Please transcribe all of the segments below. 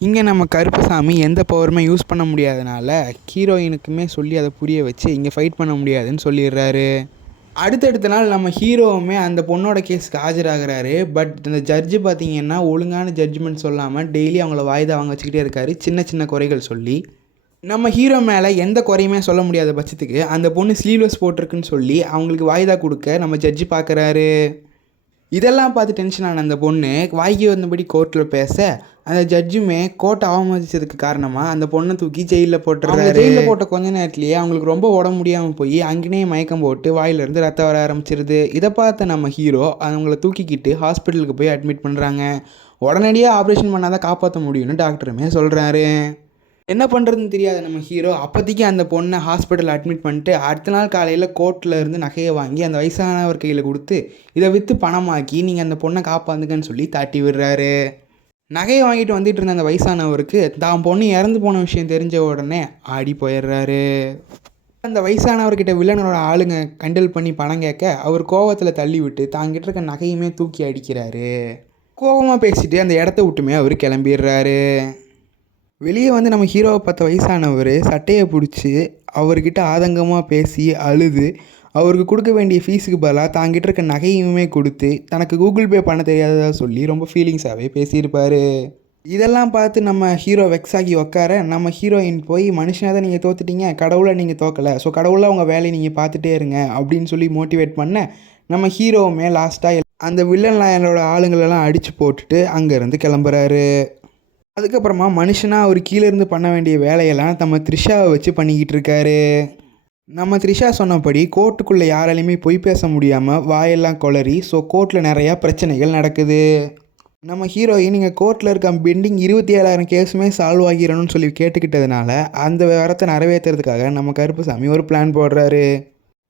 இங்கே நம்ம கருப்பசாமி எந்த பவருமே யூஸ் பண்ண முடியாதனால ஹீரோயினுக்குமே சொல்லி அதை புரிய வச்சு இங்கே ஃபைட் பண்ண முடியாதுன்னு சொல்லிடுறாரு. அடுத்தடுத்த நாள் நம்ம ஹீரோவுமே அந்த பொண்ணோட கேஸுக்கு ஆஜராகிறாரு. பட் இந்த ஜட்ஜு பார்த்திங்கன்னா ஒழுங்கான ஜட்ஜ்மெண்ட் சொல்லாமல் டெய்லி அவங்கள வாய்தா வாங்க வச்சுக்கிட்டே இருக்காரு, சின்ன சின்ன குறைகள் சொல்லி. நம்ம ஹீரோ மேலே எந்த குறையுமே சொல்ல முடியாத பட்சத்துக்கு அந்த பொண்ணு ஸ்லீவ்லெஸ் போட்டிருக்குன்னு சொல்லி அவங்களுக்கு வாய்தா கொடுக்க நம்ம ஜட்ஜி பார்க்குறாரு. இதெல்லாம் பார்த்து டென்ஷன் ஆன அந்த பொண்ணு வாய்க்கு வந்தபடி கோர்ட்டில் பேச அந்த ஜட்ஜுமே கோர்ட்டை அவமதிச்சதுக்கு காரணமாக அந்த பொண்ணை தூக்கி ஜெயிலில் போட்டுறாரு. ஜெயிலில் போட்ட கொஞ்ச நேரத்துலேயே அவங்களுக்கு ரொம்ப உடம்பு முடியாமல் போய் அங்கேயே மயக்கம் போட்டு வாயிலிருந்து ரத்தம் வர ஆரம்பிச்சிருது. இதை பார்த்த நம்ம ஹீரோ அவங்கள தூக்கிக்கிட்டு ஹாஸ்பிட்டலுக்கு போய் அட்மிட் பண்ணுறாங்க. உடனடியாக ஆப்ரேஷன் பண்ணாதான் காப்பாற்ற முடியும்னு டாக்டருமே சொல்கிறாரு. என்ன பண்ணுறதுன்னு தெரியாத நம்ம ஹீரோ அப்போதைக்கு அந்த பொண்ணை ஹாஸ்பிட்டல் அட்மிட் பண்ணிட்டு அடுத்த நாள் காலையில் கோர்ட்டில் இருந்து நகையை வாங்கி அந்த வயசானவர் கையில் கொடுத்து இதை விற்று பணமாக்கி நீங்கள் அந்த பொண்ணை காப்பாந்துங்கன்னு சொல்லி தாட்டி விடுறாரு. நகையை வாங்கிட்டு வந்துட்டு இருந்த அந்த வயசானவருக்கு தான் பொண்ணு இறந்து போன விஷயம் தெரிஞ்ச உடனே ஆடி போயிடுறாரு. அந்த வயசானவர்கிட்ட வில்லனோட ஆளுங்க கண்டல் பண்ணி பணம் கேட்க அவர் கோவத்தில் தள்ளி விட்டு தாங்கிட்ட இருக்க நகையுமே தூக்கி அடிக்கிறாரு. கோபமாக பேசிட்டு அந்த இடத்த விட்டுமே அவர் கிளம்பிடுறாரு. வெளியே வந்து நம்ம ஹீரோவை பார்த்த வயசானவர் சட்டையை பிடிச்சி அவர்கிட்ட ஆதங்கமாக பேசி அழுது அவருக்கு கொடுக்க வேண்டிய ஃபீஸுக்கு பதிலாக தாங்கிட்ட இருக்க நகையுமே கொடுத்து தனக்கு கூகுள் பே பண்ண தெரியாததாக சொல்லி ரொம்ப ஃபீலிங்ஸாகவே பேசியிருப்பார். இதெல்லாம் பார்த்து நம்ம ஹீரோ வெக்ஸ் ஆகி உட்கார நம்ம ஹீரோயின் போய் மனுஷனாக தான் நீங்கள் தோத்துட்டீங்க, கடவுளை நீங்கள் தோக்கலை, ஸோ கடவுளாக உங்கள் வேலையை நீங்கள் பார்த்துட்டே இருங்க அப்படின்னு சொல்லி மோட்டிவேட் பண்ண நம்ம ஹீரோவுமே லாஸ்ட்டாக அந்த வில்லன் லாயனோட ஆளுங்களெல்லாம் அடித்து போட்டுட்டு அங்கேருந்து கிளம்புறாரு. அதுக்கப்புறமா மனுஷனாக அவர் கீழேருந்து பண்ண வேண்டிய வேலையெல்லாம் நம்ம த்ரிஷாவை வச்சு பண்ணிக்கிட்டு இருக்காரு. நம்ம த்ரிஷா சொன்னபடி கோர்ட்டுக்குள்ளே யாராலையுமே பொய் பேச முடியாமல் வாயெல்லாம் கொளறி ஸோ கோர்ட்டில் நிறையா பிரச்சனைகள் நடக்குது. நம்ம ஹீரோயின் இங்கே கோர்ட்டில் இருக்க பெண்டிங் 27,000 கேஸுமே சால்வ் ஆகிடணும்னு சொல்லி கேட்டுக்கிட்டதுனால அந்த வரத்தை நிறைவேற்றுறதுக்காக நம்ம கருப்புசாமி ஒரு பிளான் போடுறாரு.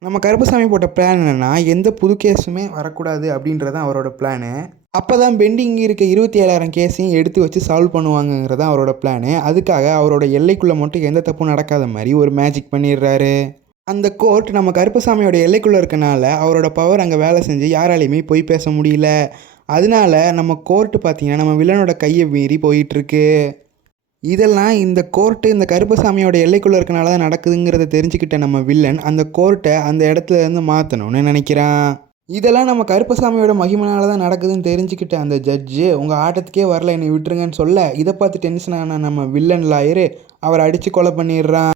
நம்ம கருப்புசாமி போட்ட பிளான் என்னென்னா எந்த புது கேஸுமே வரக்கூடாது அப்படின்றதான் அவரோட பிளானு. அப்போ தான் பெண்டிங் இருக்க 27,000 கேஸையும் எடுத்து வச்சு சால்வ் பண்ணுவாங்கங்கிறது தான் அவரோட பிளானு. அதுக்காக அவரோட எல்லைக்குள்ளே மட்டும் எந்த தப்பும் நடக்காத மாதிரி ஒரு மேஜிக் பண்ணிடுறாரு. அந்த கோர்ட் நம்ம கருப்பசாமியோட எல்லைக்குள்ளே இருக்கனால அவரோட பவர் அங்கே வேலை செஞ்சு யாராலையுமே போய் பேச முடியல. அதனால நம்ம கோர்ட்டு பார்த்திங்கன்னா நம்ம வில்லனோட கையை மீறி போயிட்டுருக்கு. இதெல்லாம் இந்த கோர்ட்டு இந்த கருப்பசாமியோட எல்லைக்குள்ளே இருக்கனால தான் நடக்குதுங்கிறத தெரிஞ்சுக்கிட்ட நம்ம வில்லன் அந்த கோர்ட்டை அந்த இடத்துல இருந்து மாற்றணும்னு நினைக்கிறான். இதெல்லாம் நம்ம கருப்பசாமியோட மகிமனால தான் நடக்குதுன்னு தெரிஞ்சுக்கிட்ட அந்த ஜட்ஜு உங்கள் ஆட்டத்துக்கே வரல, என்னை விட்டுருங்கன்னு சொல்ல இதை பார்த்து டென்ஷன் ஆன நம்ம வில்லன் லாயரு அவரை அடித்து கொலை பண்ணிடுறான்.